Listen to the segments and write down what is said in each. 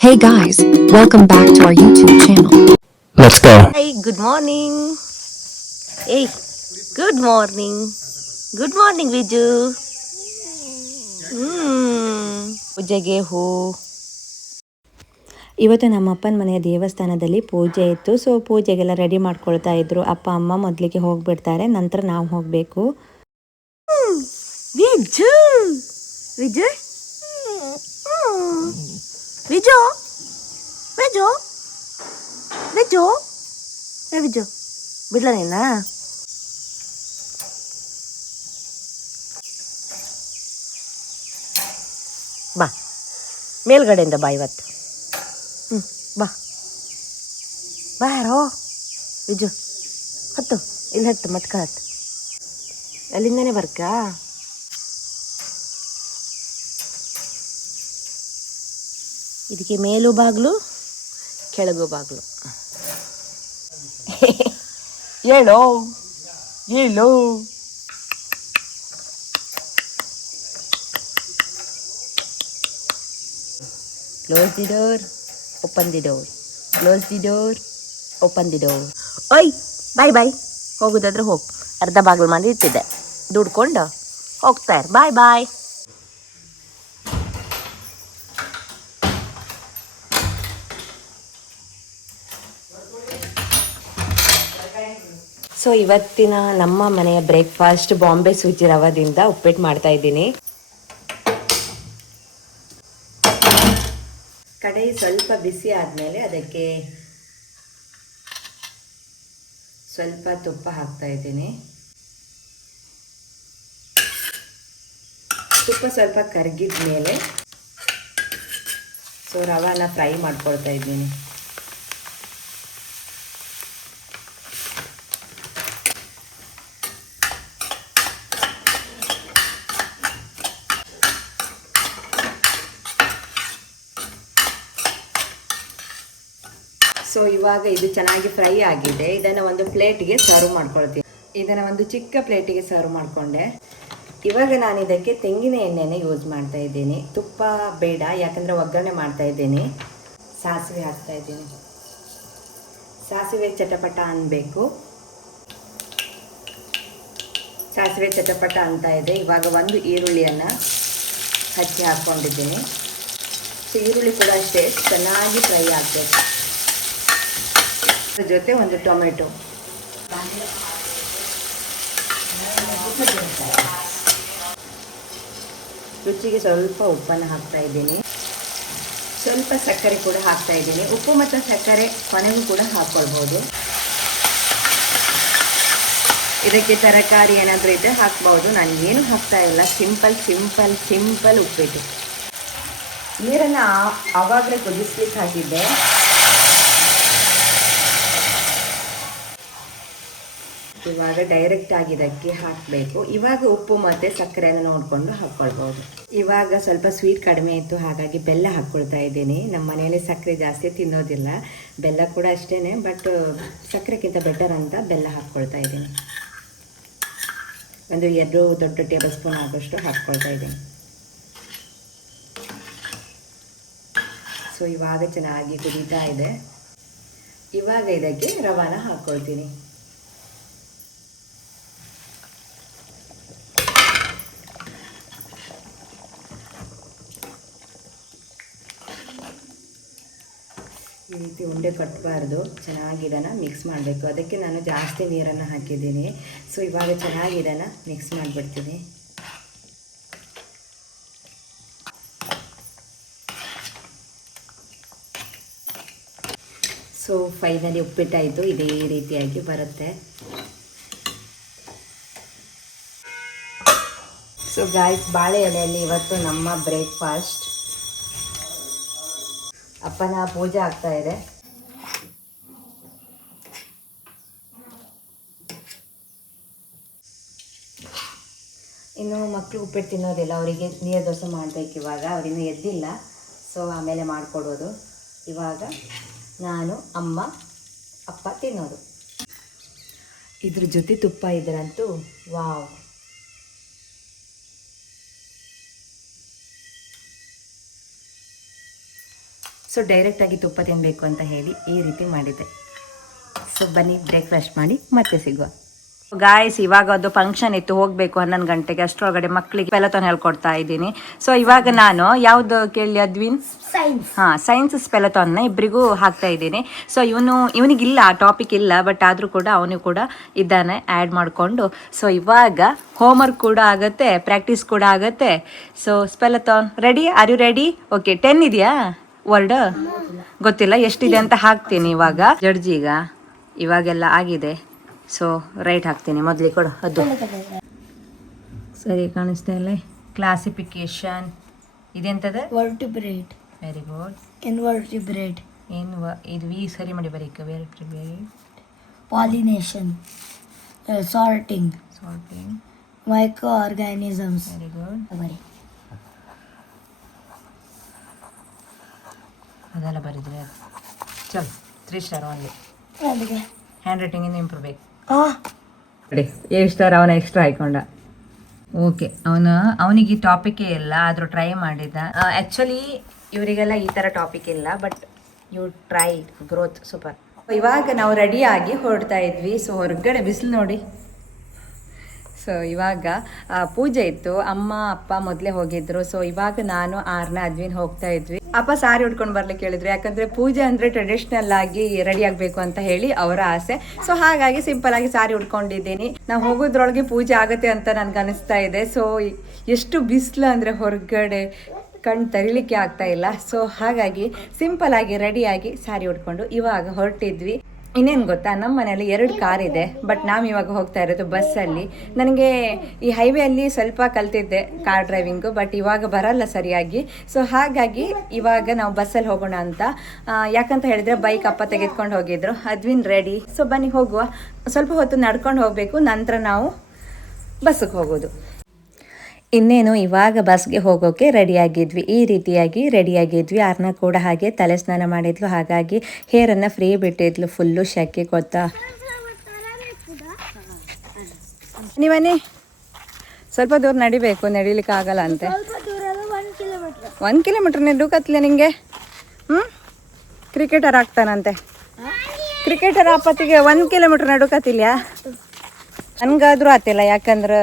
Hey guys, welcome back to our YouTube channel. Let's go. Hey, good morning. Hey, good morning. Good morning, Viju. ಪೂಜೆಗೆ ಹೂ. ಇವತ್ತು ನಮ್ಮ ಅಪ್ಪನ ಮನೆಯ ದೇವಸ್ಥಾನದಲ್ಲಿ ಪೂಜೆ ಇತ್ತು. ಸೊ ಪೂಜೆಗೆಲ್ಲ ರೆಡಿ ಮಾಡ್ಕೊಳ್ತಾ ಇದ್ರು. ಅಪ್ಪ ಅಮ್ಮ ಮೊದಲಿಗೆ ಹೋಗ್ಬಿಡ್ತಾರೆ, ನಂತರ ನಾವು ಹೋಗಬೇಕು. ವಿಜು ವಿಜು ವಿಜು ವಿಜು ವಿಜು ವಿಜು ಬಿಡ್ಲ ನೀನ ಬಾ, ಮೇಲ್ಗಡೆಯಿಂದ ಬಾ ಇವತ್ತು. ಬಾ ಬಾ ಯಾರೋ ವಿಜು, ಹತ್ತು ಇಲ್ಲಿ ಹತ್ತು ಮಟ್ಕ ಹತ್ತು, ಅಲ್ಲಿಂದನೇ ಬರ್ಕಾ. ಇದಕ್ಕೆ ಮೇಲು ಬಾಗ್ಲು ಕೆಳಗು ಬಾಗ್ಲು. ಹೇಳೋ ಹೇಳು. Close the door, open the door, close the door, open the door. ಓಯ್ ಬಾಯ್ ಬಾಯ್, ಹೋಗುದಾದ್ರೆ ಹೋಗು. ಅರ್ಧ ಬಾಗಿಲು ಮಾಡಿ ಇಟ್ಟಿದ್ದೆ, ದುಡ್ಕೊಂಡು ಹೋಗ್ತಾ ಇರು. ಬಾಯ್ ಬಾಯ್. ಸೊ ಇವತ್ತಿನ ನಮ್ಮ ಮನೆಯ ಬ್ರೇಕ್ಫಾಸ್ಟ್ ಬಾಂಬೆ ಸೂಜಿ ರವದಿಂದ ಉಪ್ಪಿಟ್ಟು ಮಾಡ್ತಾ ಇದ್ದೀನಿ. ಕಡಾಯಿ ಸ್ವಲ್ಪ ಬಿಸಿ ಆದಮೇಲೆ ಅದಕ್ಕೆ ಸ್ವಲ್ಪ ತುಪ್ಪ ಹಾಕ್ತಾ ಇದ್ದೀನಿ. ತುಪ್ಪ ಸ್ವಲ್ಪ ಕರಗಿದ ಮೇಲೆ ಸೊ ರವಾನ ಫ್ರೈ ಮಾಡ್ಕೊಳ್ತಾ ಇದ್ದೀನಿ. ಸೊ ಇವಾಗ ಇದು ಚೆನ್ನಾಗಿ ಫ್ರೈ ಆಗಿದೆ. ಇದನ್ನು ಒಂದು ಪ್ಲೇಟಿಗೆ ಸರ್ವ್ ಮಾಡ್ಕೊಳ್ತೀನಿ. ಇದನ್ನು ಒಂದು ಚಿಕ್ಕ ಪ್ಲೇಟಿಗೆ ಸರ್ವ್ ಮಾಡಿಕೊಂಡೆ. ಇವಾಗ ನಾನು ಇದಕ್ಕೆ ತೆಂಗಿನ ಎಣ್ಣೆನೇ ಯೂಸ್ ಮಾಡ್ತಾ ಇದ್ದೀನಿ. ತುಪ್ಪ ಬೇಡ, ಯಾಕಂದರೆ ಒಗ್ಗರಣೆ ಮಾಡ್ತಾ ಇದ್ದೀನಿ. ಸಾಸಿವೆ ಹಾಕ್ತಾ ಇದ್ದೀನಿ. ಸಾಸಿವೆ ಚಟಪಟ ಅನ್ನಬೇಕು. ಸಾಸಿವೆ ಚಟಪಟ ಅಂತ ಇದೆ. ಇವಾಗ ಒಂದು ಈರುಳ್ಳಿಯನ್ನು ಹಚ್ಚಿ ಹಾಕ್ಕೊಂಡಿದ್ದೀನಿ. ಸೊ ಈರುಳ್ಳಿ ಕೂಡ ಅಷ್ಟೇ ಚೆನ್ನಾಗಿ ಫ್ರೈ ಆಗಬೇಕು. ಜೊತೆ ಒಂದು ಟೊಮೆಟೊ, ರುಚಿಗೆ ಸ್ವಲ್ಪ ಉಪ್ಪನ್ನು ಹಾಕ್ತಾ ಇದ್ದೀನಿ. ಸ್ವಲ್ಪ ಸಕ್ಕರೆ ಕೂಡ ಹಾಕ್ತಾ ಇದ್ದೀನಿ. ಉಪ್ಪು ಮತ್ತು ಸಕ್ಕರೆ ಕೊನೆಗೂ ಕೂಡ ಹಾಕ್ಕೊಳ್ಬೋದು. ಇದಕ್ಕೆ ತರಕಾರಿ ಏನಾದರೂ ಇದ್ದರೆ ಹಾಕ್ಬೋದು. ನಾನು ಏನು ಹಾಕ್ತಾ ಇಲ್ಲ, ಸಿಂಪಲ್ ಸಿಂಪಲ್ ಸಿಂಪಲ್ ಉಪ್ಪಿಟ್ಟು. ನೀರನ್ನು ಆವಾಗಲೇ ಕುದಿಸ್ಲಿಕ್ಕೆ ಹಾಕಿದ್ದೆ. ಇವಾಗ ಡೈರೆಕ್ಟ್ ಆಗಿ ಇದಕ್ಕೆ ಹಾಕಬೇಕು. ಇವಾಗ ಉಪ್ಪು ಮತ್ತು ಸಕ್ಕರೆಯನ್ನು ನೋಡಿಕೊಂಡು ಹಾಕ್ಕೊಳ್ಬೋದು. ಇವಾಗ ಸ್ವಲ್ಪ ಸ್ವೀಟ್ ಕಡಿಮೆ ಇತ್ತು, ಹಾಗಾಗಿ ಬೆಲ್ಲ ಹಾಕ್ಕೊಳ್ತಾ ಇದ್ದೀನಿ. ನಮ್ಮ ಮನೆಯಲ್ಲಿ ಸಕ್ಕರೆ ಜಾಸ್ತಿ ತಿನ್ನೋದಿಲ್ಲ, ಬೆಲ್ಲ ಕೂಡ ಅಷ್ಟೇ. ಬಟ್ ಸಕ್ಕರೆಗಿಂತ ಬೆಟರ್ ಅಂತ ಬೆಲ್ಲ ಹಾಕ್ಕೊಳ್ತಾ ಇದ್ದೀನಿ. ಒಂದು 2 ದೊಡ್ಡ ಟೇಬಲ್ ಸ್ಪೂನ್ ಆಗೋಷ್ಟು ಹಾಕ್ಕೊಳ್ತಾ ಇದ್ದೀನಿ. ಸೊ ಇವಾಗ ಚೆನ್ನಾಗಿ ಕುದೀತಾ ಇದೆ. ಇವಾಗ ಇದಕ್ಕೆ ರವಾನ ಹಾಕ್ಕೊಳ್ತೀನಿ. ಈ ರೀತಿ ಉಂಡೆ ಕಟ್ಟಬಾರ್ದು, ಚೆನ್ನಾಗಿ ಇದನ್ನು ಮಿಕ್ಸ್ ಮಾಡಬೇಕು. ಅದಕ್ಕೆ ನಾನು ಜಾಸ್ತಿ ನೀರನ್ನು ಹಾಕಿದ್ದೀನಿ. ಸೊ ಇವಾಗ ಚೆನ್ನಾಗಿ ಇದನ್ನು ಮಿಕ್ಸ್ ಮಾಡಿಬಿಡ್ತೀನಿ. ಸೊ ಫೈನಲಿ ಉಪ್ಪಿಟ್ಟಾಯಿತು. ಇದೇ ರೀತಿಯಾಗಿ ಬರುತ್ತೆ. ಸೊ ಗಾಯ್ಸ್, ಬಾಳೆ ಎಲೆಯಲ್ಲಿ ಇವತ್ತು ನಮ್ಮ ಬ್ರೇಕ್ಫಾಸ್ಟ್. ಅಪ್ಪನ ಪೂಜೆ ಆಗ್ತಾ ಇದೆ. ಇನ್ನು ಮಕ್ಕಳು ಉಪ್ಪಿಟ್ಟು ತಿನ್ನೋದಿಲ್ಲ, ಅವರಿಗೆ ನೀರು ದೋಸೆ ಮಾಡಬೇಕು. ಇವಾಗ ಅವರಿನ್ನೂ ಎದ್ದಿಲ್ಲ, ಸೊ ಆಮೇಲೆ ಮಾಡಿಕೊಡೋದು. ಇವಾಗ ನಾನು, ಅಮ್ಮ, ಅಪ್ಪ ತಿನ್ನೋದು. ಇದ್ರ ಜೊತೆ ತುಪ್ಪ ಇದ್ರಂತೂ ವಾವ್. ಸೊ ಡೈರೆಕ್ಟಾಗಿ ತುಪ್ಪ ತಿನ್ನಬೇಕು ಅಂತ ಹೇಳಿ ಈ ರೀತಿ ಮಾಡಿದ್ದೆ. ಸೊ ಬನ್ನಿ ಬ್ರೇಕ್ಫಾಸ್ಟ್ ಮಾಡಿ ಮತ್ತೆ ಸಿಗುವ. ಗಾಯ್ಸ್, ಇವಾಗ ಅದು ಫಂಕ್ಷನ್ ಇತ್ತು, ಹೋಗಬೇಕು 11 ಗಂಟೆಗೆ. ಅಷ್ಟರೊಳಗಡೆ ಮಕ್ಕಳಿಗೆ ಸ್ಪೆಲಥಾನ್ ಹೇಳ್ಕೊಡ್ತಾ ಇದ್ದೀನಿ. ಸೊ ಇವಾಗ ನಾನು ಯಾವುದು ಕೇಳಿ ಅದ್ವಿನ್, ಸೈನ್ಸ್ ಸ್ಪೆಲಥಾನ್ನ ಇಬ್ಬರಿಗೂ ಹಾಕ್ತಾ ಇದ್ದೀನಿ. ಸೊ ಇವನಿಗಿಲ್ಲ ಆ ಟಾಪಿಕ್ ಇಲ್ಲ, ಬಟ್ ಆದರೂ ಕೂಡ ಅವನು ಕೂಡ ಇದ್ದಾನೆ ಆ್ಯಡ್ ಮಾಡಿಕೊಂಡು. ಸೊ ಇವಾಗ ಹೋಮ್ವರ್ಕ್ ಕೂಡ ಆಗುತ್ತೆ, ಪ್ರಾಕ್ಟೀಸ್ ಕೂಡ ಆಗುತ್ತೆ. So spellathon ready, are you ready? Okay. 10 ಇದೆಯಾ ವರ್ಡ್? ಗೊತ್ತಿಲ್ಲ ಎಷ್ಟಿದೆ ಅಂತ ಹಾಕ್ತೀನಿ ಇವಾಗ. ಜಡ್ಜಿಗ ಇವಾಗೆಲ್ಲ ಆಗಿದೆ. ಸೊ ರೈಟ್ ಹಾಕ್ತೀನಿ. ಮೊದಲಿಗೆ ಕೊಡು, ಅದು ಸರಿ ಕಾಣಿಸ್ತಾ ಇಲ್ಲ. ಕ್ಲಾಸಿಫಿಕೇಶನ್ ಇದೆಂತದ? ವರ್ಟಿಬ್ರೇಟ್. Very good. ಇನ್ವರ್ಟಿಬ್ರೇಟ್. ಇದು ಈ ಸರಿ ಮಾಡಿ ಬರೀಕ. Vertebrate. Pollination. Sorting. Sorting. Micro organisms. Very good. ಬರೀ ಅದೆಲ್ಲ ಬರೀದ್ರೆ ಚಲ್ 3 ಸ್ಟಾರ್ ಓನ್ಲಿ. ಅದಕ್ಕೆ ಹ್ಯಾಂಡ್ ರೈಟಿಂಗ್ ಇಂದ ಇಂಪ್ರೂವ್ ಬೇಕು. ನೋಡಿ 7 ಸ್ಟಾರ್ ಅವನ ಎಕ್ಸ್ಟ್ರಾ ಹಾಕೊಂಡ. ಓಕೆ, ಅವನಿಗೆ ಈ ಟಾಪಿಕೇ ಇಲ್ಲ, ಆದರೂ ಟ್ರೈ ಮಾಡಿದ್ದ. ಆ್ಯಕ್ಚುಲಿ ಇವರಿಗೆಲ್ಲ ಈ ಥರ ಟಾಪಿಕ್ ಇಲ್ಲ, but you try growth super. ಇವಾಗ ನಾವು ರೆಡಿಯಾಗಿ ಹೊರಡ್ತಾ ಇದ್ವಿ. ಸೊ ಹೊರಗಡೆ ಬಿಸಿಲು ನೋಡಿ. ಸೊ ಇವಾಗ ಪೂಜೆ ಇತ್ತು, ಅಮ್ಮ ಅಪ್ಪ ಮೊದಲೇ ಹೋಗಿದ್ರು. ಸೊ ಇವಾಗ ನಾನು ಆರ್ನ ಅದ್ವಿನ್ ಹೋಗ್ತಾ ಇದ್ವಿ. ಅಪ್ಪ ಸಾರಿ ಉಟ್ಕೊಂಡು ಬರ್ಲಿಕ್ಕೆ ಹೇಳಿದ್ರು, ಯಾಕಂದರೆ ಪೂಜೆ ಅಂದರೆ ಟ್ರೆಡಿಷ್ನಲ್ ಆಗಿ ರೆಡಿ ಆಗಬೇಕು ಅಂತ ಹೇಳಿ ಅವರ ಆಸೆ. ಸೊ ಹಾಗಾಗಿ ಸಿಂಪಲ್ ಆಗಿ ಸಾರಿ ಉಟ್ಕೊಂಡಿದ್ದೀನಿ. ನಾವು ಹೋಗೋದ್ರೊಳಗೆ ಪೂಜೆ ಆಗುತ್ತೆ ಅಂತ ನನಗೆ ಅನಿಸ್ತಾ ಇದೆ. ಸೊ ಎಷ್ಟು ಬಿಸಿಲು ಅಂದರೆ ಹೊರಗಡೆ ಕಣ್ಣು ತರಿಲಿಕ್ಕೆ ಆಗ್ತಾ ಇಲ್ಲ. ಸೊ ಹಾಗಾಗಿ ಸಿಂಪಲ್ ಆಗಿ ರೆಡಿಯಾಗಿ ಸಾರಿ ಉಟ್ಕೊಂಡು ಇವಾಗ ಹೊರಟಿದ್ವಿ. ಇನ್ನೇನು ಗೊತ್ತಾ, ನಮ್ಮ ಮನೆಯಲ್ಲಿ 2 ಕಾರ್ ಇದೆ, ಬಟ್ ನಾವು ಇವಾಗ ಹೋಗ್ತಾ ಇರೋದು ಬಸ್ಸಲ್ಲಿ. ನನಗೆ ಈ ಹೈವೇಯಲ್ಲಿ ಸ್ವಲ್ಪ ಕಲ್ತಿದ್ದೆ ಕಾರ್ ಡ್ರೈವಿಂಗು, ಬಟ್ ಇವಾಗ ಬರಲ್ಲ ಸರಿಯಾಗಿ. ಸೊ ಹಾಗಾಗಿ ಇವಾಗ ನಾವು ಬಸ್ಸಲ್ಲಿ ಹೋಗೋಣ ಅಂತ. ಯಾಕಂತ ಹೇಳಿದರೆ ಬೈಕ್ ಅಪ್ಪ ತೆಗೆದುಕೊಂಡು ಹೋಗಿದ್ರು. ಅದ್ವಿನ್ ರೆಡಿ. ಸೊ ಬನ್ನಿ ಹೋಗುವ. ಸ್ವಲ್ಪ ಹೊತ್ತು ನಡ್ಕೊಂಡು ಹೋಗಬೇಕು, ನಂತರ ನಾವು ಬಸ್ಸಿಗೆ ಹೋಗೋದು. ಇನ್ನೇನು ಇವಾಗ ಬಸ್ಗೆ ಹೋಗೋಕ್ಕೆ ರೆಡಿಯಾಗಿದ್ವಿ. ಈ ರೀತಿಯಾಗಿ ರೆಡಿಯಾಗಿದ್ವಿ. ಆರ್ನ ಕೂಡ ಹಾಗೆ ತಲೆ ಸ್ನಾನ ಮಾಡಿದ್ಲು, ಹಾಗಾಗಿ ಹೇರನ್ನು ಫ್ರೀ ಬಿಟ್ಟಿದ್ಲು. ಫುಲ್ಲು ಶೆಕೆ ಗೊತ್ತಾ. ನೀವನ್ನೇ ಸ್ವಲ್ಪ ದೂರ ನಡಿಬೇಕು, ನಡಿಲಿಕ್ಕೆ ಆಗಲ್ಲ ಅಂತೆ. 1 ಕಿಲೋಮೀಟ್ರ್ ನಡುಕತ್ಲೆ ನಿಂಗೆ. ಕ್ರಿಕೆಟರ್ ಆಗ್ತಾನಂತೆ. ಕ್ರಿಕೆಟರ್ ಆಪತ್ತಿಗೆ 1 ಕಿಲೋಮೀಟ್ರ್ ನಡುಕತ್ತಿಲ್ಲ. ನನಗಾದ್ರೂ ಆತಿಲ್ಲ, ಯಾಕಂದ್ರೆ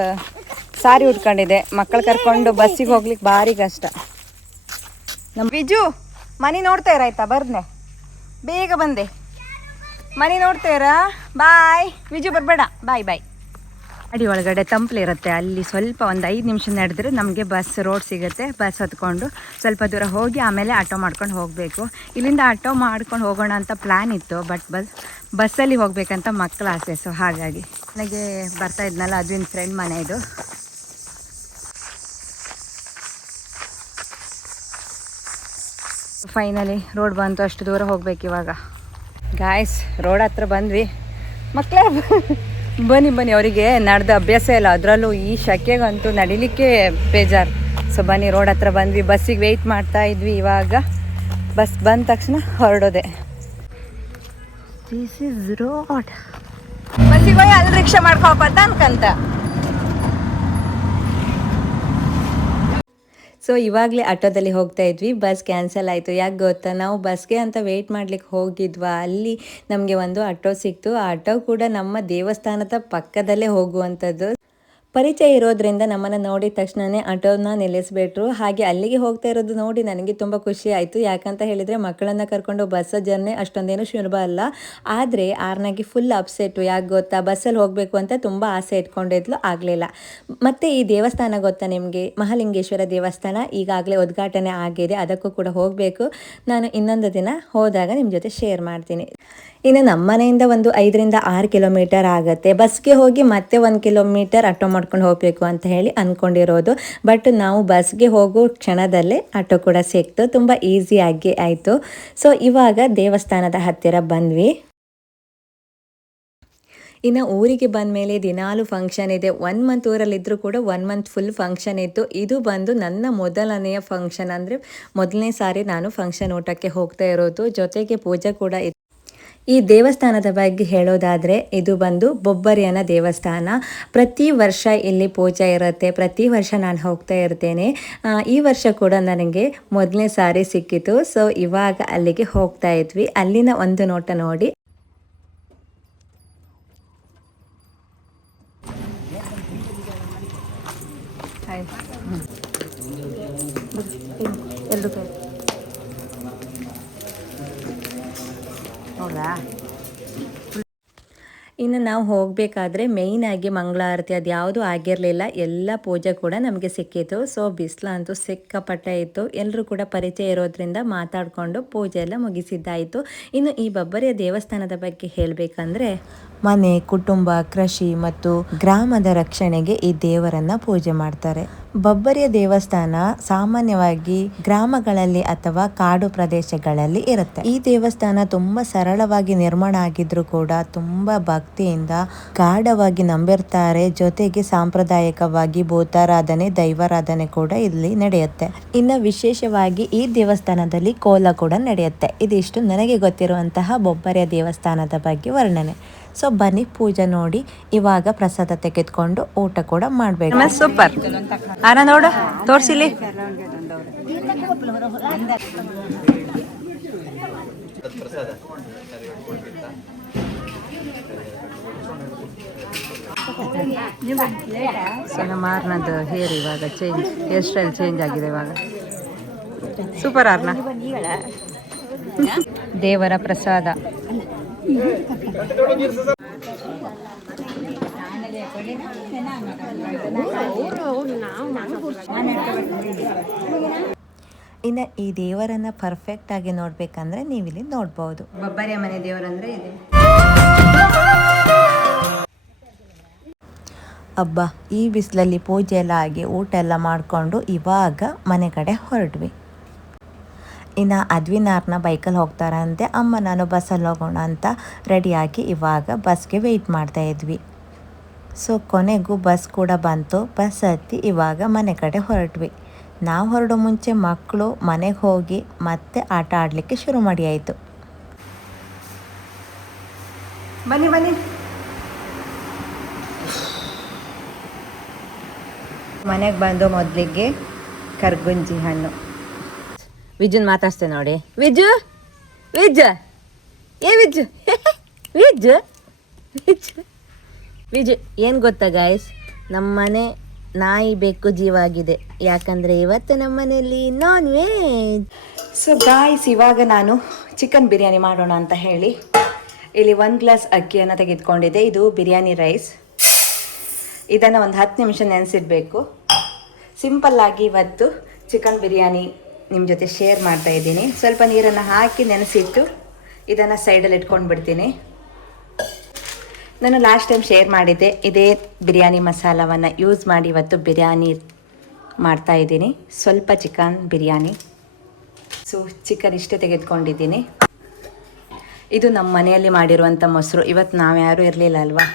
ಸಾರಿ ಉಟ್ಕೊಂಡಿದ್ದೆ. ಮಕ್ಕಳು ಕರ್ಕೊಂಡು ಬಸ್ಸಿಗೆ ಹೋಗ್ಲಿಕ್ಕೆ ಭಾರಿ ಕಷ್ಟ. ನಮ್ಮ ವಿಜು ಮನೆ ನೋಡ್ತಾ ಇರಾಯ್ತಾ? ಬರ್ದೆ ಬೇಗ ಬಂದೆ. ಮನೆ ನೋಡ್ತಾ ಇರಾ? ಬಾಯ್ ವಿಜು, ಬರಬೇಡ. ಬಾಯ್. ಅಡಿ ಒಳಗಡೆ ತಂಪಲಿರುತ್ತೆ, ಅಲ್ಲಿ ಸ್ವಲ್ಪ ಒಂದು 5 ನಿಮಿಷ ನಡೆದ್ರೆ ನಮಗೆ ಬಸ್ ರೋಡ್ ಸಿಗುತ್ತೆ. ಬಸ್ ಹತ್ಕೊಂಡು ಸ್ವಲ್ಪ ದೂರ ಹೋಗಿ ಆಮೇಲೆ ಆಟೋ ಮಾಡ್ಕೊಂಡು ಹೋಗಬೇಕು. ಇಲ್ಲಿಂದ ಆಟೋ ಮಾಡ್ಕೊಂಡು ಹೋಗೋಣ ಅಂತ ಪ್ಲ್ಯಾನ್ ಇತ್ತು, ಬಟ್ ಬಸ್ಸಲ್ಲಿ ಹೋಗ್ಬೇಕಂತ ಮಕ್ಕಳ ಆಸೆ. ಸೊ ಹಾಗಾಗಿ ನನಗೆ ಬರ್ತಾ ಇದ್ನಲ್ಲ, ಅದ್ವಿನ್ ಫ್ರೆಂಡ್ ಮನೆ ಇದು. ಫೈನಲಿ ರೋಡ್ ಬಂತು, ಅಷ್ಟು ದೂರ ಹೋಗ್ಬೇಕು ಇವಾಗ. ಗಾಯ್ಸ್, ರೋಡ್ ಹತ್ರ ಬಂದ್ವಿ. ಮಕ್ಕಳೇ ಬನ್ನಿ, ಅವರಿಗೆ ನಡೆದ ಅಭ್ಯಾಸ ಇಲ್ಲ, ಅದರಲ್ಲೂ ಈ ಶೆಕೆಗಂತೂ ನಡಿಲಿಕ್ಕೆ ಬೇಜಾರು. ಸೊ ಬನ್ನಿ, ರೋಡ್ ಹತ್ರ ಬಂದ್ವಿ. ಬಸ್ಸಿಗೆ ವೆಯ್ಟ್ ಮಾಡ್ತಾ ಇದ್ವಿ. ಇವಾಗ ಬಸ್ ಬಂದ ತಕ್ಷಣ ಹೊರಡೋದೆ. This is road. ಬಸ್ಸಿಗೆ ಹೋಗಿ ಅಲ್ಲಿ ರಿಕ್ಷಾ ಮಾಡ್ಕೊಬತ್ತ ಅನ್ಕಂತ. ಸೊ ಇವಾಗಲೇ ಆಟೋದಲ್ಲಿ ಹೋಗ್ತಾ ಇದ್ವಿ. ಬಸ್ ಕ್ಯಾನ್ಸಲ್ ಆಯಿತು. ಯಾಕೆ ಗೊತ್ತಾ, ನಾವು ಬಸ್ಗೆ ಅಂತ ವೆಯ್ಟ್ ಮಾಡ್ಲಿಕ್ಕೆ ಹೋಗಿದ್ವಾ, ಅಲ್ಲಿ ನಮಗೆ ಒಂದು ಆಟೋ ಸಿಕ್ತು. ಆ ಆಟೋ ಕೂಡ ನಮ್ಮ ದೇವಸ್ಥಾನದ ಪಕ್ಕದಲ್ಲೇ ಹೋಗುವಂಥದ್ದು. ಪರಿಚಯ ಇರೋದ್ರಿಂದ ನಮ್ಮನ್ನು ನೋಡಿದ ತಕ್ಷಣವೇ ಆಟೋನ ನಿಲ್ಲಿಸ್ಬಿಟ್ರು. ಹಾಗೆ ಅಲ್ಲಿಗೆ ಹೋಗ್ತಾ ಇರೋದು ನೋಡಿ ನನಗೆ ತುಂಬ ಖುಷಿ ಆಯಿತು. ಯಾಕಂತ ಹೇಳಿದರೆ ಮಕ್ಕಳನ್ನು ಕರ್ಕೊಂಡು ಬಸ್ ಜರ್ನಿ ಅಷ್ಟೊಂದೇನು ಸುಲಭ ಅಲ್ಲ. ಆದರೆ ಆರ್ನಾಗಿ ಫುಲ್ ಅಪ್ಸೆಟ್ಟು. ಯಾಕೆ ಗೊತ್ತಾ, ಬಸ್ಸಲ್ಲಿ ಹೋಗಬೇಕು ಅಂತ ತುಂಬ ಆಸೆ ಇಟ್ಕೊಂಡಿದ್ಲು, ಆಗಲಿಲ್ಲ. ಮತ್ತು ಈ ದೇವಸ್ಥಾನ ಗೊತ್ತಾ ನಿಮಗೆ, ಮಹಾಲಿಂಗೇಶ್ವರ ದೇವಸ್ಥಾನ ಈಗಾಗಲೇ ಉದ್ಘಾಟನೆ ಆಗಿದೆ. ಅದಕ್ಕೂ ಕೂಡ ಹೋಗಬೇಕು. ನಾನು ಇನ್ನೊಂದು ದಿನ ಹೋದಾಗ ನಿಮ್ಮ ಜೊತೆ ಶೇರ್ ಮಾಡ್ತೀನಿ. ಇನ್ನು ನಮ್ಮ ಮನೆಯಿಂದ ಒಂದು 5 ರಿಂದ 6 ಕಿಲೋಮೀಟರ್ ಆಗುತ್ತೆ. ಬಸ್ಗೆ ಹೋಗಿ ಮತ್ತೆ 1 ಕಿಲೋಮೀಟರ್ ಆಟೋ ಮಾಡ್ಕೊಂಡು ಹೋಗಬೇಕು ಅಂತ ಹೇಳಿ ಅಂದ್ಕೊಂಡಿರೋದು. ಬಟ್ ನಾವು ಬಸ್ಗೆ ಹೋಗೋ ಕ್ಷಣದಲ್ಲೇ ಆಟೋ ಕೂಡ ಸಿಕ್ತು. ತುಂಬ ಈಸಿಯಾಗಿ ಆಯಿತು. ಸೊ ಇವಾಗ ದೇವಸ್ಥಾನದ ಹತ್ತಿರ ಬಂದ್ವಿ. ಇನ್ನು ಊರಿಗೆ ಬಂದ ಮೇಲೆ ದಿನಾಲು ಫಂಕ್ಷನ್ ಇದೆ. 1 ಮಂತ್ ಊರಲ್ಲಿದ್ದರೂ ಕೂಡ 1 ಮಂತ್ ಫುಲ್ ಫಂಕ್ಷನ್ ಇತ್ತು. ಇದು ಬಂದು ನನ್ನ ಮೊದಲನೆಯ ಫಂಕ್ಷನ್, ಅಂದರೆ ಮೊದಲನೇ ಸಾರಿ ನಾನು ಫಂಕ್ಷನ್ ಊಟಕ್ಕೆ ಹೋಗ್ತಾ ಇರೋದು. ಜೊತೆಗೆ ಪೂಜೆ ಕೂಡ ಇತ್ತು. ಈ ದೇವಸ್ಥಾನದ ಬಗ್ಗೆ ಹೇಳೋದಾದರೆ ಇದು ಬಂದು ಬೊಬ್ಬರಿಯನ ದೇವಸ್ಥಾನ. ಪ್ರತಿ ವರ್ಷ ಇಲ್ಲಿ ಪೂಜೆ ಇರುತ್ತೆ. ಪ್ರತಿ ವರ್ಷ ನಾನು ಹೋಗ್ತಾ ಇರ್ತೇನೆ. ಈ ವರ್ಷ ಕೂಡ ನನಗೆ ಮೊದಲನೇ ಸಾರಿ ಸಿಕ್ಕಿತು. ಸೊ ಇವಾಗ ಅಲ್ಲಿಗೆ ಹೋಗ್ತಾ ಇದ್ವಿ. ಅಲ್ಲಿನ ಒಂದು ನೋಟ ನೋಡಿ. ಹೌದಾ? ಇನ್ನು ನಾವು ಹೋಗಬೇಕಾದ್ರೆ ಮೇಯ್ನಾಗಿ ಮಂಗಳಾರತಿ ಅದು ಯಾವುದೂ ಆಗಿರಲಿಲ್ಲ. ಎಲ್ಲ ಪೂಜೆ ಕೂಡ ನಮಗೆ ಸಿಕ್ಕಿತು. ಸೊ ಬಿಸಿಲು ಅಂತೂ ಸಿಕ್ಕಾಪಟ್ಟೆ ಇತ್ತು. ಎಲ್ಲರೂ ಕೂಡ ಪರಿಚಯ ಇರೋದ್ರಿಂದ ಮಾತಾಡಿಕೊಂಡು ಪೂಜೆ ಎಲ್ಲ ಮುಗಿಸಿದ್ದಾಯಿತು. ಇನ್ನು ಈ ಬೊಬ್ಬರಿಯ ದೇವಸ್ಥಾನದ ಬಗ್ಗೆ ಹೇಳಬೇಕಂದ್ರೆ ಮನೆ, ಕುಟುಂಬ, ಕೃಷಿ ಮತ್ತು ಗ್ರಾಮದ ರಕ್ಷಣೆಗೆ ಈ ದೇವರನ್ನು ಪೂಜೆ ಮಾಡ್ತಾರೆ. ಬೊಬ್ಬರಿಯ ದೇವಸ್ಥಾನ ಸಾಮಾನ್ಯವಾಗಿ ಗ್ರಾಮಗಳಲ್ಲಿ ಅಥವಾ ಕಾಡು ಪ್ರದೇಶಗಳಲ್ಲಿ ಇರುತ್ತೆ. ಈ ದೇವಸ್ಥಾನ ತುಂಬಾ ಸರಳವಾಗಿ ನಿರ್ಮಾಣ ಆಗಿದ್ರು ಕೂಡ ತುಂಬಾ ಭಕ್ತಿಯಿಂದ ಗಾಢವಾಗಿ ನಂಬಿರ್ತಾರೆ. ಜೊತೆಗೆ ಸಾಂಪ್ರದಾಯಿಕವಾಗಿ ಭೂತಾರಾಧನೆ, ದೈವಾರಾಧನೆ ಕೂಡ ಇಲ್ಲಿ ನಡೆಯುತ್ತೆ. ಇನ್ನು ವಿಶೇಷವಾಗಿ ಈ ದೇವಸ್ಥಾನದಲ್ಲಿ ಕೋಲ ಕೂಡ ನಡೆಯುತ್ತೆ. ಇದಿಷ್ಟು ನನಗೆ ಗೊತ್ತಿರುವಂತಹ ಬೊಬ್ಬರಿಯ ದೇವಸ್ಥಾನದ ಬಗ್ಗೆ ವರ್ಣನೆ. ಸೊ ಬನ್ನಿ ಪೂಜೆ ನೋಡಿ ಇವಾಗ ಪ್ರಸಾದ ತೆಗೆದುಕೊಂಡು ಊಟ ಕೂಡ ಮಾಡಬೇಕು. ಸೂಪರ್ ಆರ ನೋಡು ತೋರ್ಸಿಲಿ. ಮಾರ್ನದ್ದು ಹೇರ್ ಇವಾಗ ಹೇರ್ ಸ್ಟೈಲ್ ಚೇಂಜ್ ಆಗಿದೆ ಇವಾಗ. ಸೂಪರ್ ಆರ್ನ. ದೇವರ ಪ್ರಸಾದ. ಇನ್ನು ಈ ದೇವರನ್ನ ಪರ್ಫೆಕ್ಟ್ ಆಗಿ ನೋಡ್ಬೇಕಂದ್ರೆ ನೀವಿಲ್ಲಿ ನೋಡ್ಬೋದು. ಬೊಬ್ಬರಿಯ ಮನೆ ದೇವರಂದ್ರೆ ಇದೆ. ಹಬ್ಬ ಈ ಬಿಸಿಲಲ್ಲಿ ಪೂಜೆ ಎಲ್ಲ ಆಗಿ ಊಟ ಎಲ್ಲ ಮಾಡಿಕೊಂಡು ಇವಾಗ ಮನೆ ಕಡೆ ಹೊರಟ್ವಿ. ಇನ್ನು ಅದ್ವಿನಾರ್ನ ಬೈಕಲ್ಲಿ ಹೋಗ್ತಾರಂತೆ. ಅಮ್ಮ ನಾನು ಬಸ್ಸಲ್ಲಿ ಹೋಗೋಣ ಅಂತ ರೆಡಿಯಾಗಿ ಇವಾಗ ಬಸ್ಗೆ ವೆಯ್ಟ್ ಮಾಡ್ತಾ ಇದ್ವಿ. ಸೊ ಕೊನೆಗೂ ಬಸ್ ಕೂಡ ಬಂತು. ಬಸ್ ಹತ್ತಿ ಇವಾಗ ಮನೆ ಕಡೆ ಹೊರಟ್ವಿ. ನಾವು ಹೊರಡೋ ಮುಂಚೆ ಮಕ್ಕಳು ಮನೆಗೆ ಹೋಗಿ ಮತ್ತೆ ಆಟ ಆಡಲಿಕ್ಕೆ ಶುರು ಮಾಡಿ ಆಯಿತು. ಬನ್ನಿ ಬನ್ನಿ. ಮನೆಗೆ ಬಂದು ಮೊದಲಿಗೆ ಕರ್ಗುಂಜಿ ಹಣ್ಣು. ವಿಜುನ್ ಮಾತಾಡ್ತೇನೆ ನೋಡಿ. ವಿಜು ವಿಜು ಏ ವಿಜು ವಿಜು ವಿಜು ವಿಜು ಏನು ಗೊತ್ತಾ ಗಾಯ್ಸ್, ನಮ್ಮನೆ ನಾಯಿ ಬೆಕ್ಕು ಜೀವ ಆಗಿದೆ. ಯಾಕಂದರೆ ಇವತ್ತು ನಮ್ಮ ಮನೆಯಲ್ಲಿ ನಾನ್ ವೆಜ್. ಸೊ ಗಾಯ್ಸ್ ಇವಾಗ ನಾನು ಚಿಕನ್ ಬಿರಿಯಾನಿ ಮಾಡೋಣ ಅಂತ ಹೇಳಿ ಇಲ್ಲಿ 1 ಗ್ಲಾಸ್ ಅಕ್ಕಿಯನ್ನು ತೆಗೆದುಕೊಂಡಿದ್ದೆ. ಇದು ಬಿರಿಯಾನಿ ರೈಸ್. ಇದನ್ನು ಒಂದು 10 ನಿಮಿಷ ನೆನೆಸಿಡಬೇಕು. ಸಿಂಪಲ್ಲಾಗಿ ಇವತ್ತು ಚಿಕನ್ ಬಿರಿಯಾನಿ ನಿಮ್ಮ ಜೊತೆ ಶೇರ್ ಮಾಡ್ತಾ ಇದ್ದೀನಿ. ಸ್ವಲ್ಪ ನೀರನ್ನು ಹಾಕಿ ನೆನೆಸಿಟ್ಟು ಇದನ್ನು ಸೈಡಲ್ಲಿ ಇಟ್ಕೊಂಡು ಬಿಡ್ತೀನಿ. ನಾನು ಲಾಸ್ಟ್ ಟೈಮ್ ಶೇರ್ ಮಾಡಿದ್ದೆ, ಇದೇ ಬಿರಿಯಾನಿ ಮಸಾಲವನ್ನು ಯೂಸ್ ಮಾಡಿ ಇವತ್ತು ಬಿರಿಯಾನಿ ಮಾಡ್ತಾ ಇದ್ದೀನಿ. ಸ್ವಲ್ಪ ಚಿಕನ್ ಬಿರಿಯಾನಿ. ಸೊ ಚಿಕನ್ ಇಷ್ಟೇ ತೆಗೆದುಕೊಂಡಿದ್ದೀನಿ. ಇದು ನಮ್ಮ ಮನೆಯಲ್ಲಿ ಮಾಡಿರುವಂಥ ಮೊಸರು. ಇವತ್ತು ನಾವು ಯಾರೂ ಇರಲಿಲ್ಲ ಅಲ್ವಾ,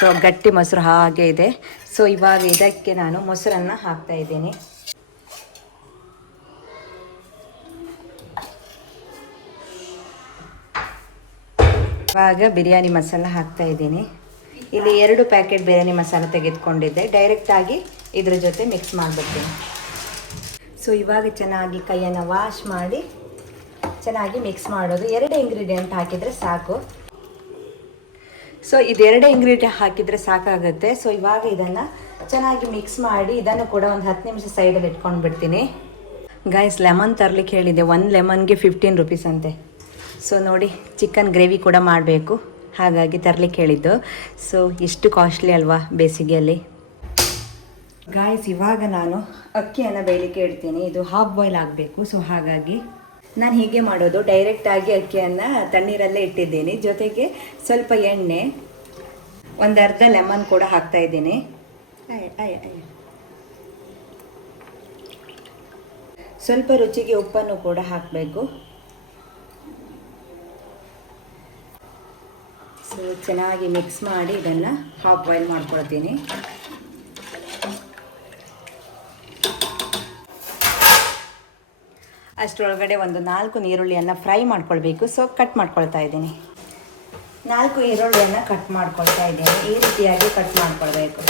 ಸೊ ಗಟ್ಟಿ ಮೊಸರು ಹಾಗೆ ಇದೆ. ಸೊ ಇವಾಗ ಇದಕ್ಕೆ ನಾನು ಮೊಸರನ್ನು ಹಾಕ್ತಾ ಇದ್ದೀನಿ. ಇವಾಗ ಬಿರಿಯಾನಿ ಮಸಾಲ ಹಾಕ್ತಾ ಇದ್ದೀನಿ. ಇಲ್ಲಿ 2 ಪ್ಯಾಕೆಟ್ ಬಿರಿಯಾನಿ ಮಸಾಲ ತೆಗೆದುಕೊಂಡಿದ್ದೆ. ಡೈರೆಕ್ಟಾಗಿ ಇದ್ರ ಜೊತೆ ಮಿಕ್ಸ್ ಮಾಡಿಬಿಡ್ತೀನಿ. ಸೊ ಇವಾಗ ಚೆನ್ನಾಗಿ ಕೈಯನ್ನು ವಾಶ್ ಮಾಡಿ ಚೆನ್ನಾಗಿ ಮಿಕ್ಸ್ ಮಾಡೋದು. 2 ಇಂಗ್ರೀಡಿಯೆಂಟ್ ಹಾಕಿದರೆ ಸಾಕು. ಸೊ ಇದು 2 ಇಂಗ್ರೀಡಿಯೆಂಟ್ ಹಾಕಿದರೆ ಸಾಕಾಗುತ್ತೆ. ಸೊ ಇವಾಗ ಇದನ್ನು ಚೆನ್ನಾಗಿ ಮಿಕ್ಸ್ ಮಾಡಿ ಇದನ್ನು ಕೂಡ ಒಂದು 10 ನಿಮಿಷ ಸೈಡಲ್ಲಿ ಇಟ್ಕೊಂಡು ಬಿಡ್ತೀನಿ. ಗೈಸ್ ಲೆಮನ್ ತರಲಿಕ್ಕೆ ಹೇಳಿದೆ. 1 ಲೆಮನ್ಗೆ 15 ರುಪೀಸ್ ಅಂತೆ. ಸೊ ನೋಡಿ ಚಿಕನ್ ಗ್ರೇವಿ ಕೂಡ ಮಾಡಬೇಕು, ಹಾಗಾಗಿ ತರಲಿಕ್ಕೆ ಹೇಳಿದ್ದು. ಸೊ ಎಷ್ಟು ಕಾಸ್ಟ್ಲಿ ಅಲ್ವಾ ಬೇಸಿಗೆಯಲ್ಲಿ. ಗಾಯ್ಸ್ ಇವಾಗ ನಾನು ಅಕ್ಕಿಯನ್ನು ಬೇಯಲಿಕ್ಕೆ ಇಡ್ತೀನಿ. ಇದು ಹಾಫ್ ಬಾಯ್ಲ್ ಆಗಬೇಕು. ಸೊ ಹಾಗಾಗಿ ನಾನು ಹೀಗೆ ಮಾಡೋದು, ಡೈರೆಕ್ಟಾಗಿ ಅಕ್ಕಿಯನ್ನು ತಣ್ಣೀರಲ್ಲೇ ಇಟ್ಟಿದ್ದೀನಿ. ಜೊತೆಗೆ ಸ್ವಲ್ಪ ಎಣ್ಣೆ, ಒಂದು ಅರ್ಧ ಲೆಮನ್ ಕೂಡ ಹಾಕ್ತಾ ಇದ್ದೀನಿ. ಸ್ವಲ್ಪ ರುಚಿಗೆ ಉಪ್ಪನ್ನು ಕೂಡ ಹಾಕಬೇಕು. ಸೊ ಚೆನ್ನಾಗಿ ಮಿಕ್ಸ್ ಮಾಡಿ ಇದನ್ನು ಹಾಫ್ ಬಾಯ್ಲ್ ಮಾಡ್ಕೊಳ್ತೀನಿ. ಅಷ್ಟರೊಳಗಡೆ ಒಂದು 4 ಈರುಳ್ಳಿಯನ್ನು ಫ್ರೈ ಮಾಡ್ಕೊಳ್ಬೇಕು. ಸೊ ಕಟ್ ಮಾಡ್ಕೊಳ್ತಾ ಇದ್ದೀನಿ. 4 ಈರುಳ್ಳಿಯನ್ನು ಕಟ್ ಮಾಡ್ಕೊಳ್ತಾ ಇದ್ದೇನೆ. ಈ ರೀತಿಯಾಗಿ ಕಟ್ ಮಾಡ್ಕೊಳ್ಬೇಕು.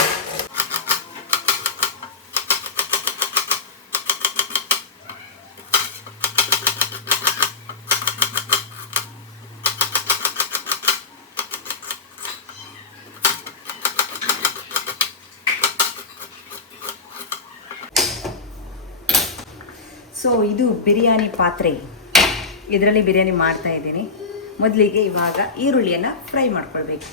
ಸೊ ಇದು ಬಿರಿಯಾನಿ ಪಾತ್ರೆ, ಇದರಲ್ಲಿ ಬಿರಿಯಾನಿ ಮಾಡ್ತಾ ಇದ್ದೀನಿ. ಮೊದಲಿಗೆ ಇವಾಗ ಈರುಳ್ಳಿಯನ್ನು ಫ್ರೈ ಮಾಡ್ಕೊಳ್ಬೇಕು.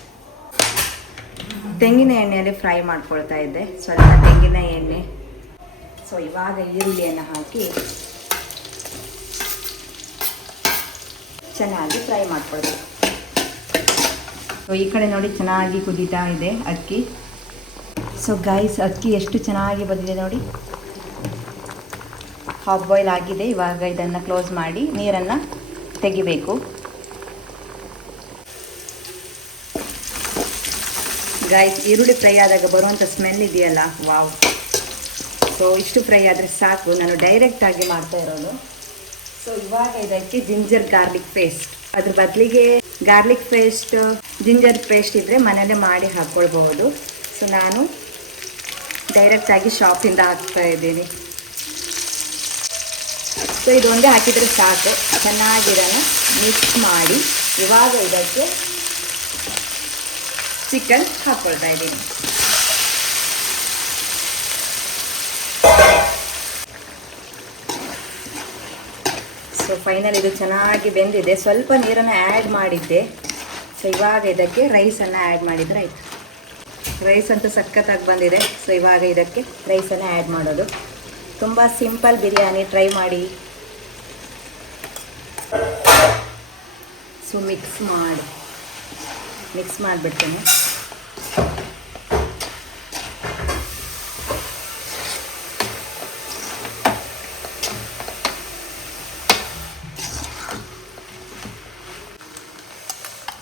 ತೆಂಗಿನ ಎಣ್ಣೆಯಲ್ಲಿ ಫ್ರೈ ಮಾಡ್ಕೊಳ್ತಾ ಇದ್ದೆ, ಸ್ವಲ್ಪ ತೆಂಗಿನ ಎಣ್ಣೆ. ಸೊ ಇವಾಗ ಈರುಳ್ಳಿಯನ್ನು ಹಾಕಿ ಚೆನ್ನಾಗಿ ಫ್ರೈ ಮಾಡ್ಕೊಳ್ಬೇಕು. ಸೊ ಈ ಕಡೆ ನೋಡಿ ಚೆನ್ನಾಗಿ ಕುದೀತಾ ಇದೆ ಅಕ್ಕಿ. ಸೊ ಗೈಸ್, ಅಕ್ಕಿ ಎಷ್ಟು ಚೆನ್ನಾಗಿ ಬಂದಿದೆ ನೋಡಿ, ಹಾಫ್ ಬಾಯ್ಲ್ ಆಗಿದೆ. ಇವಾಗ ಇದನ್ನು ಕ್ಲೋಸ್ ಮಾಡಿ ನೀರನ್ನು ತೆಗಿಬೇಕು. ಗೈಸ್, ಈರುಳ್ಳಿ ಫ್ರೈ ಆದಾಗ ಬರುವಂಥ ಸ್ಮೆಲ್ ಇದೆಯಲ್ಲ, ವಾವ್. ಸೊ ಇಷ್ಟು ಫ್ರೈ ಆದರೆ ಸಾಕು, ನಾನು ಡೈರೆಕ್ಟಾಗಿ ಮಾಡ್ತಾ ಇರೋದು. ಸೊ ಇವಾಗ ಇದಕ್ಕೆ ಜಿಂಜರ್ ಗಾರ್ಲಿಕ್ ಪೇಸ್ಟ್, ಅದ್ರ ಬದಲಿಗೆ ಗಾರ್ಲಿಕ್ ಪೇಸ್ಟ್ ಜಿಂಜರ್ ಪೇಸ್ಟ್ ಇದ್ದರೆ ಮನೆಯಲ್ಲೇ ಮಾಡಿ ಹಾಕ್ಕೊಳ್ಬಹುದು. ಸೊ ನಾನು ಡೈರೆಕ್ಟಾಗಿ ಶಾಪಿಂದ ಹಾಕ್ತಾ ಇದ್ದೀನಿ. ಸೊ ಇದು ಒಂದೇ ಹಾಕಿದರೆ ಸಾಕು. ಚೆನ್ನಾಗಿರೋಣ ಮಿಕ್ಸ್ ಮಾಡಿ ಇವಾಗ ಇದಕ್ಕೆ ಚಿಕನ್ ಹಾಕ್ಕೊಳ್ತಾ ಇದ್ದೀನಿ. ಸೊ ಫೈನಲ್ ಇದು ಚೆನ್ನಾಗಿ ಬೆಂದಿದೆ. ಸ್ವಲ್ಪ ನೀರನ್ನು ಆ್ಯಡ್ ಮಾಡಿದ್ದೆ. ಸೊ ಇವಾಗ ಇದಕ್ಕೆ ರೈಸನ್ನು ಆ್ಯಡ್ ಮಾಡಿದರೆ ಆಯಿತು. ರೈಸ್ ಅಂತೂ ಸಖತ್ತಾಗಿ ಬಂದಿದೆ. ಸೊ ಇವಾಗ ಇದಕ್ಕೆ ರೈಸನ್ನು ಆ್ಯಡ್ ಮಾಡೋದು. ತುಂಬ ಸಿಂಪಲ್ ಬಿರಿಯಾನಿ, ಟ್ರೈ ಮಾಡಿ. ಸೊ ಮಿಕ್ಸ್ ಮಾಡಿಬಿಡ್ತೇನೆ.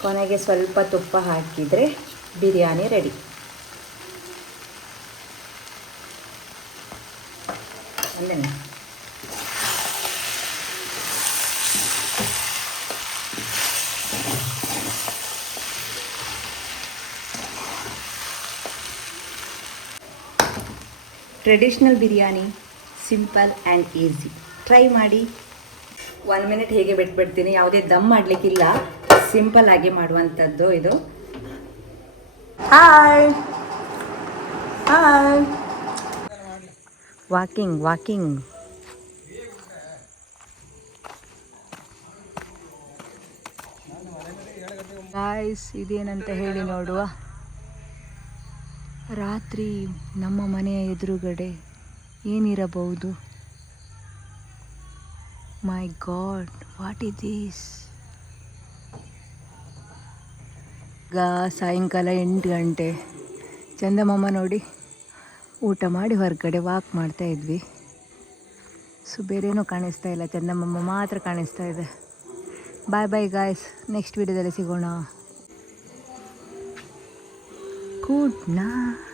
ಕೊನೆಗೆ ಸ್ವಲ್ಪ ತುಪ್ಪ ಹಾಕಿದರೆ ಬಿರಿಯಾನಿ ರೆಡಿ. ಅಂದೇನೆ traditional biryani, simple and easy. Try ಮಾಡಿ. 1 ಮಿನಿಟ್ ಹೇಗೆ ಬಿಟ್ಬಿಡ್ತೀನಿ. ಯಾವುದೇ ದಮ್ ಮಾಡಲಿಕ್ಕಿಲ್ಲ, ಸಿಂಪಲ್ ಆಗಿ ಮಾಡುವಂಥದ್ದು ಇದು. Hi hi, walking. ಗಾಯ್ಸ್, ಇದೇನಂತ ಹೇಳಿ ನೋಡುವ. ರಾತ್ರಿ ನಮ್ಮ ಮನೆಯ ಎದುರುಗಡೆ ಏನಿರಬಹುದು? ಮೈ ಗಾಡ್, ವಾಟ್ ಈಸ್ ದಿಸ್? ಈಗ ಸಾಯಂಕಾಲ 8 ಗಂಟೆ. ಚಂದಮಾಮ ನೋಡಿ, ಊಟ ಮಾಡಿ ಹೊರಗಡೆ ವಾಕ್ ಮಾಡ್ತಾ ಇದ್ವಿ. ಸೊ ಬೇರೇನೂ ಕಾಣಿಸ್ತಾ ಇಲ್ಲ, ಚಂದಮಾಮ ಮಾತ್ರ ಕಾಣಿಸ್ತಾ ಇದೆ. ಬಾಯ್ ಬಾಯ್ ಗಾಯ್ಸ್, ನೆಕ್ಸ್ಟ್ ವಿಡಿಯೋದಲ್ಲಿ ಸಿಗೋಣ. Good night.